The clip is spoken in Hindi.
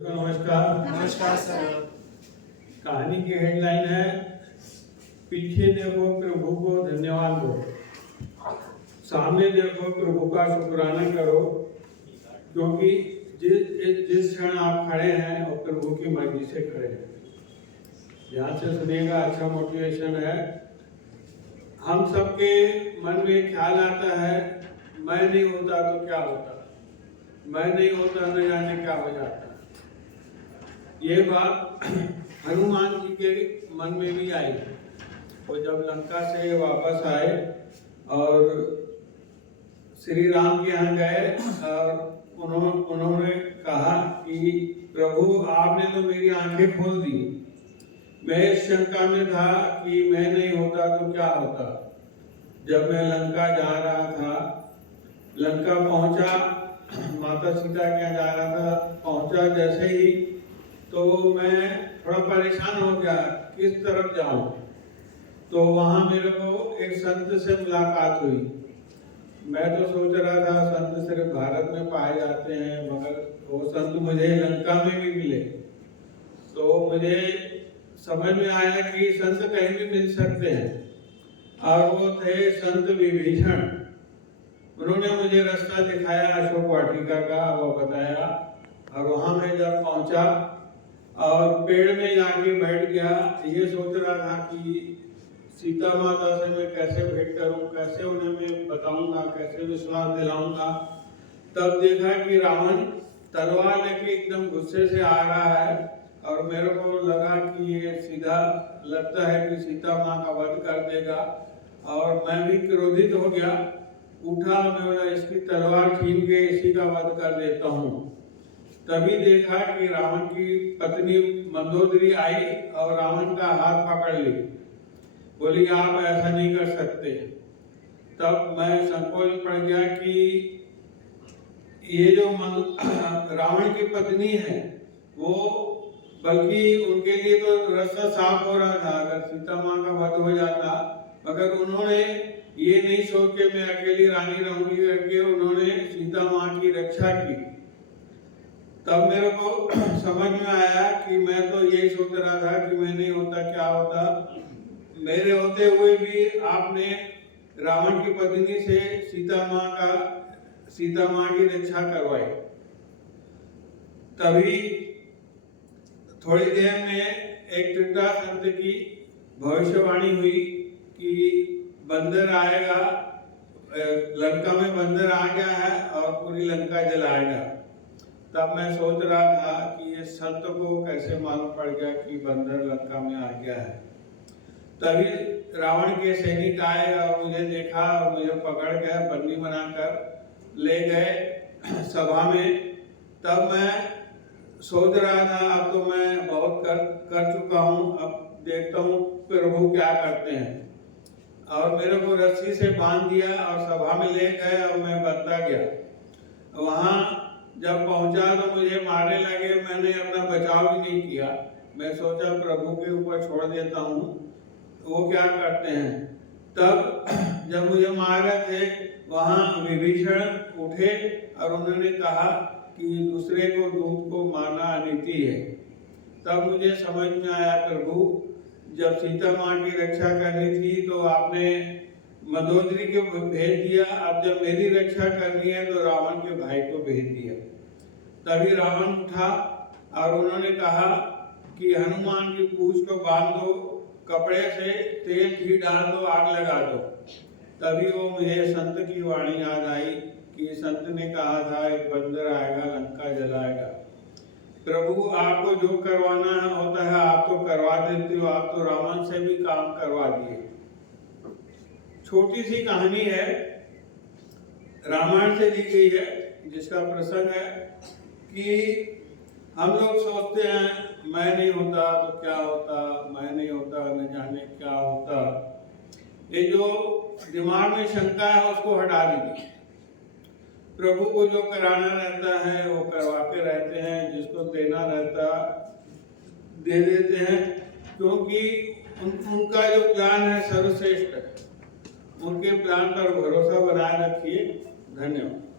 नमस्कार। नमस्कार सर। कहानी की हेडलाइन है पीछे देखो प्रभु को धन्यवाद दो, सामने देखो प्रभु का शुक्राना करो, क्योंकि जिस क्षण आप खड़े हैं वो प्रभु की मर्जी से खड़े हैं। ध्यान से सुनिएगा, अच्छा मोटिवेशन है। हम सबके मन में ख्याल आता है मैं नहीं होता तो क्या होता, मैं नहीं होता न जाने क्या हो जाता। ये बात हनुमान जी के मन में भी आई। वो जब लंका से वापस आए और श्री राम के यहाँ गए और उन्होंने कहा कि प्रभु आपने तो मेरी आंखें खोल दी, मैं इस शंका में था कि मैं नहीं होता तो क्या होता। जब मैं लंका जा रहा था, लंका पहुंचा, माता सीता के यहाँ जा रहा था, पहुंचा जैसे ही तो मैं थोड़ा परेशान हो गया किस तरफ जाऊं। तो वहां मेरे को एक संत से मुलाकात हुई। मैं तो सोच रहा था संत सिर्फ भारत में पाए जाते हैं, मगर वो संत मुझे लंका में भी मिले। तो मुझे समझ में आया कि संत कहीं भी मिल सकते हैं और वो थे संत विभीषण। उन्होंने मुझे रास्ता दिखाया अशोक वाटिका का, वो बताया। और वहां मैं जब पहुंचा और पेड़ में जाके बैठ गया, ये सोच रहा था कि सीता माता से मैं कैसे भेंट करूं, कैसे उन्हें मैं बताऊंगा, कैसे विश्वास दिलाऊंगा। तब देखा कि रावण तलवार लेके एकदम गुस्से से आ रहा है और मेरे को लगा कि ये सीधा लगता है कि सीता माँ का वध कर देगा। और मैं भी क्रोधित हो गया, उठा, मैं बोला इसकी तलवार छीन के इसी का वध कर देता हूँ। तभी देखा कि रावण की पत्नी मंदोदरी आई और रावण का हाथ पकड़ ली, बोली आप ऐसा नहीं कर सकते। तब मैं संकोच पड़ गया कि ये जो रावण की पत्नी है वो, बल्कि उनके लिए तो रास्ता साफ हो रहा था अगर सीता माँ का वध हो जाता, मगर उन्होंने ये नहीं सोच के मैं अकेली रानी रहूंगी करके उन्होंने सीता माँ की रक्षा की। तब मेरे को समझ में आया कि मैं तो यही सोच रहा था कि मैं नहीं होता क्या होता। मेरे होते हुए भी आपने रावण की पत्नी से सीता माँ की रक्षा करवाई। तभी थोड़ी देर में एक टिड्डा संत की भविष्यवाणी हुई कि बंदर आएगा, लंका में बंदर आ गया है और पूरी लंका जलाएगा। तब मैं सोच रहा था कि ये संत को कैसे मालूम पड़ गया कि बंदर लंका में आ गया है। तभी रावण के सैनिक आए और मुझे देखा और मुझे पकड़ गए, बंदी बनाकर ले गए सभा में। तब मैं सोच रहा था अब तो मैं बहुत कर चुका हूँ, अब देखता हूँ प्रभु क्या करते हैं। और मेरे को रस्सी से बांध दिया और सभा में ले गए और मैं बनता गया। वहाँ जब पहुंचा तो मुझे मारने लगे, मैंने अपना बचाव भी नहीं किया। मैं सोचा प्रभु के ऊपर छोड़ देता हूँ, वो क्या करते हैं। तब जब मुझे मार रहे थे वहाँ विभीषण उठे और उन्होंने कहा कि दूसरे को दूत को मारना अनीति है। तब मुझे समझ में आया प्रभु जब सीता माँ की रक्षा करनी थी तो आपने मंदोदरी को भेज दिया, अब जब मेरी रक्षा करनी है तो रावण के भाई को भेज दिया। तभी रावण उठा और उन्होंने कहा कि हनुमान की पूंछ को बांध दो, कपड़े से तेल घी डाल दो, आग लगा दो। तभी वो मुझे संत की वाणी याद आई कि संत ने कहा था एक बंदर आएगा लंका जलाएगा। प्रभु आपको जो करवाना होता है आप तो करवा देते हो, आप तो रावण से भी काम करवा दिए। छोटी सी कहानी है, रामायण से ली गई है, जिसका प्रसंग है कि हम लोग सोचते हैं मैं नहीं होता तो क्या होता, मैं नहीं होता न जाने क्या होता। ये जो दिमाग में शंका है उसको हटा दीजिए। प्रभु को जो कराना रहता है वो करवाते रहते हैं, जिसको देना रहता दे देते हैं, क्योंकि उनका जो प्लान है सर्वश्रेष्ठ है। उनके प्लान पर भरोसा बनाए रखिए। धन्यवाद।